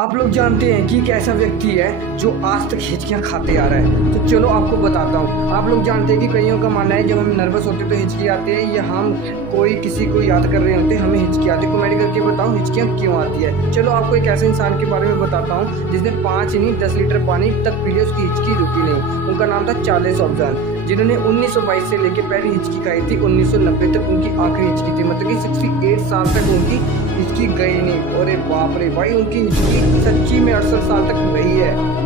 आप लोग जानते हैं कि एक ऐसा व्यक्ति है जो आज तक हिचकियाँ खाते आ रहा है। तो चलो आपको बताता हूँ। आप लोग जानते हैं कि कईयों का मानना है जब हम नर्वस होते हैं तो हिचकी आती है, या हम कोई किसी को याद कर रहे होते हैं हमें हिचकी आती है। कमेंट करके बताओ हिचकियाँ क्यों आती है। चलो आपको एक ऐसे इंसान के बारे में बताता हूँ जिसने 5 नहीं 10 लीटर पानी तक पी लिया, उसकी हिचकी रुकी नहीं। उनका नाम था चार्ल्स ऑब्जर्व, जिन्होंने 1922 से लेकर पहली हिचकी खाई थी। 1990 तक उनकी आखिरी हिचकी थी, मतलब कि 68 साल तक उनकी हिचकी गई नहीं। अरे बाप रे भाई, उनकी हिचकी सच्ची में 68 साल तक रही है।